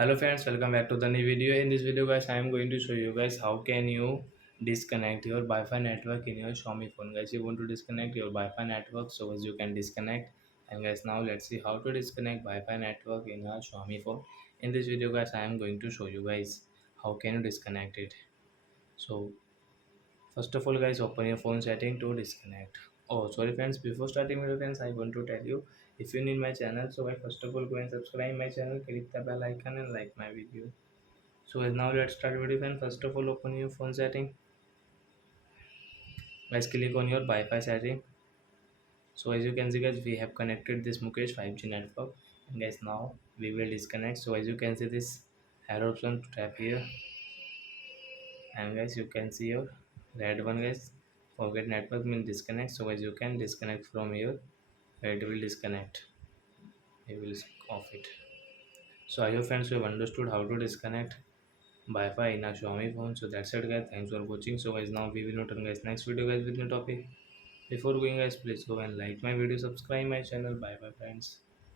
Hello friends, welcome back to the new video. In this video guys, I am going to show you guys how can you disconnect your Wi-Fi network in your Xiaomi phone. Guys, you want to disconnect your Wi-Fi network so as you can disconnect. And guys, now let's see how to disconnect Wi-Fi network in your Xiaomi phone. In this video guys, I am going to show you guys how can you disconnect it. So first of all guys, open your phone setting to disconnect. Oh sorry friends, before starting video friends, I want to tell you, if you need my channel, so guys, first of all go and subscribe my channel, click the bell icon and like my video. So as now let's start video friend. First of all, open your phone setting. Guys, click on your Wi-Fi setting. So as you can see guys, we have connected this Mukesh 5G network. And guys, now we will disconnect. So as you can see this arrow option, to tap here. And guys, you can see your red one guys. Forget network means disconnect. So as you can disconnect from here, it will disconnect. We will off it. So I hope friends you have understood how to disconnect Wi-Fi in a Xiaomi phone. So that's it guys. Thanks for watching. So guys, now we will return guys next video guys with new topic. Before going guys, please go and like my video, subscribe my channel. Bye bye friends.